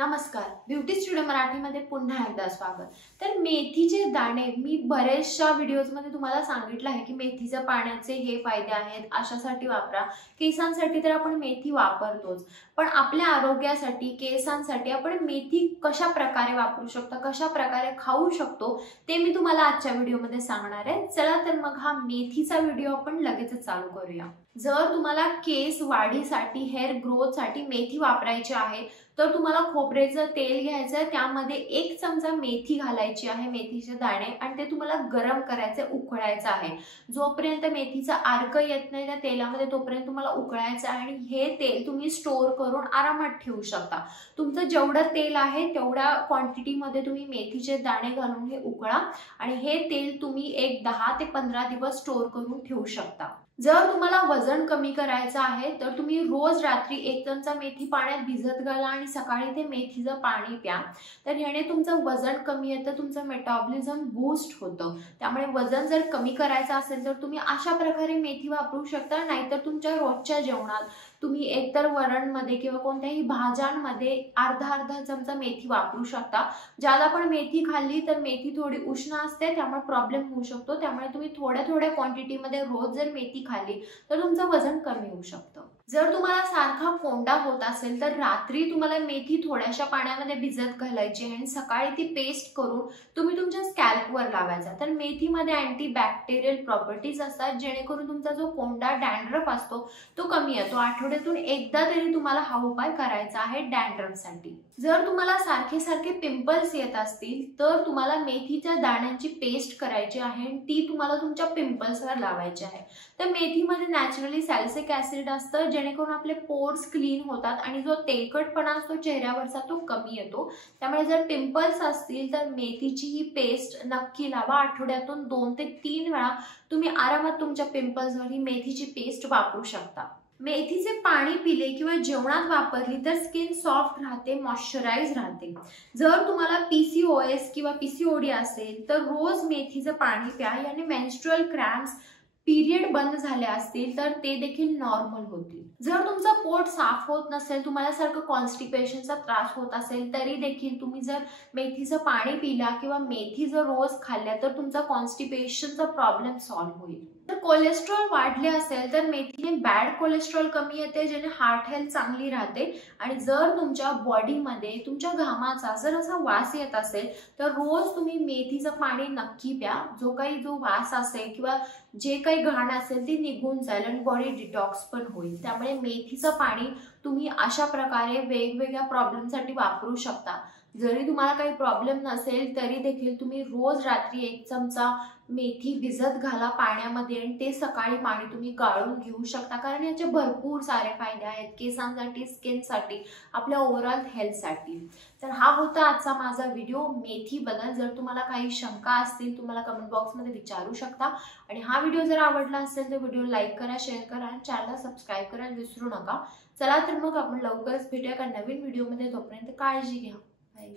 नमस्कार, beauty studio मराठीमध्ये पुन्हा एकदा स्वागत। तर मेथीचे दाणे मी बरेचशा व्हिडिओजमध्ये तुम्हाला सांगितलं आहे की मेथीच्या पाण्याचे हे फायदे आहेत, अशासाठी वापरा। केसांसाठी तर आपण मेथी वापरतोच, पण आपल्या आरोग्यासाठी केसांसाठी आपण मेथी कशा प्रकारे वापरू शकतो, कशा प्रकारे खाऊ शकतो ते मी तुम्हाला आजच्या व्हिडिओमध्ये सांगणार आहे। चला तर मग हा मेथीचा व्हिडिओ आपण लगेच चालू करूया। जर तुम्हाला केस वाढीसाठी हेअर ग्रोथ साठी मेथी वापरायची आहे तर तुम्हाला खोबरेचं तेल घ्यायचं आहे, त्यामध्ये 1 चमचा मेथी घालायची आहे, मेथीचे दाणे, आणि ते तुम्हाला गरम करायचे, उकळायचं आहे। जोपर्यंत मेथीचा अर्क येत नाही त्या तेलामध्ये तोपर्यंत तुम्हाला उकळायचं आहे आणि हे तेल तुम्ही स्टोर करून आरामात ठेवू शकता। तुमचं जेवढं तेल आहे तेवढ्या क्वांटिटीमध्ये तुम्ही मेथीचे दाणे घालून हे उकळा आणि हे तेल तुम्ही एक 10 ते 15 दिवस स्टोर करून ठेवू शकता। जर तुम्हाला वजन कमी करायचं आहे तर तुम्ही रोज रात्री 1 चमचा मेथी पाण्यात भिजत घाला आणि सकाळी ते मेथीचं पाणी प्या। तर ह्याने तुमचं वजन कमी येतं, तुमचं मेटाबॉलिझम बूस्ट होतं। त्यामुळे वजन जर कमी करायचं असेल तर तुम्ही अशा प्रकारे मेथी वापरू शकता, नाहीतर तुमच्या रोजच्या जेवणात तुम्ही एकतर वरणमध्ये किंवा कोणत्याही भाज्यांमध्ये अर्धा चमचा मेथी वापरू शकता। ज्यादा पण मेथी खाल्ली तर मेथी थोडी उष्ण असते, त्यामुळे प्रॉब्लेम होऊ शकतो। त्यामुळे तुम्ही थोड्या क्वांटिटीमध्ये रोज जर मेथी खाल्ली तर तुमचं वजन कमी होऊ शकतं। जर तुम्हाला सारखा कोंडा होत असेल तर रात्री तुम्हाला मेथी थोड्याशा पाण्यामध्ये भिजत घालायची आणि सकाळी ती पेस्ट करून तुम्ही तुमच्या स्कॅल्पवर लावायचा। तर मेथीमध्ये अँटीबॅक्टेरियल प्रॉपर्टीज असतात, जेणेकरून तुमचा जो कोंडा डॅन्ड्रफ असतो तो कमी येतो। आठवड्यातून एकदा तरी तुम्हाला हा उपाय करायचा आहे डॅन्ड्रफसाठी। जर तुम्हाला सारखे पिंपल्स येत असतील तर तुम्हाला मेथीच्या दाण्यांची पेस्ट करायची आहे आणि ती तुम्हाला तुमच्या पिंपल्सवर लावायची आहे। तर मेथीमध्ये नॅचरली सॅलिसिक ऍसिड असतं, जेणेकरून आपले पोर्स क्लीन होतात आणि जो तेलकटपणा असतो चेहऱ्यावरचा तो कमी येतो। त्यामुळे जर पिंपल्स असतील तर मेथीची ही पेस्ट नक्की लावा। आठवड्यातून 2 ते 3 वेळा तुम्ही आरामात तुमच्या पिंपल्सवर ही मेथीची पेस्ट वापरू शकता। मेथीचे पाणी पिले किंवा जेवणात वापरली तर स्किन सॉफ्ट राहते, मॉइश्चराइज राहते। जर तुम्हाला PCOS किंवा PCOD असेल तर रोज मेथीचं पाणी प्या, याने मेन्स्ट्रुअल क्रॅम्प्स पीरियड बंद झाले असतील तर ते देखील नॉर्मल होतील। जर तुमचं पोट साफ होत नसेल, तुम्हाला सारखं कॉन्स्टिपेशनचा त्रास होत असेल तरी देखील तुम्ही जर मेथीचं पाणी पिला किंवा मेथी जर रोज खाल्ल्या तर तुमचा कॉन्स्टिपेशनचा प्रॉब्लेम सॉल्व्ह होईल। जर कोलेस्ट्रॉल वाढले असेल तर मेथीने बॅड कोलेस्ट्रॉल कमी येते, ज्याने हार्ट हेल्थ चांगली राहते। आणि जर तुमच्या बॉडीमध्ये तुमच्या घामाचा जर असा वास येत असेल तर रोज तुम्ही मेथीचं पाणी नक्की प्या। जो वास असेल किंवा जे काही घाण असेल ते निघून जाईल आणि बॉडी डिटॉक्स पण होईल। त्यामुळे मेथीचं पाणी तुम्ही अशा प्रकारे वेगवेगळ्या प्रॉब्लेमसाठी वापरू शकता। जरी तुम्हाला काही प्रॉब्लेम नसेल तरी देखील तुम्ही रोज रात्री 1 चमचा मेथी भिजत घाला पाण्यामध्ये आणि ते सकाळी पाणी तुम्ही गाळून घेऊ शकता, कारण याचे भरपूर सारे फायदे आहेत केसांसाठी, स्किनसाठी, आपल्या ओव्हरऑल हेल्थसाठी। तर हा होता आजचा माझा व्हिडिओ मेथीबद्दल। जर तुम्हाला काही शंका असतील तुम्हाला कमेंट बॉक्समध्ये विचारू शकता आणि हा व्हिडिओ जर आवडला असेल तर व्हिडिओ लाईक करा, शेअर करा आणि चॅनलला सबस्क्राईब करायला विसरू नका। चला तर मग आपण लवकरच भेटूया एका नवीन व्हिडिओमध्ये। तोपर्यंत काळजी घ्या। बाय।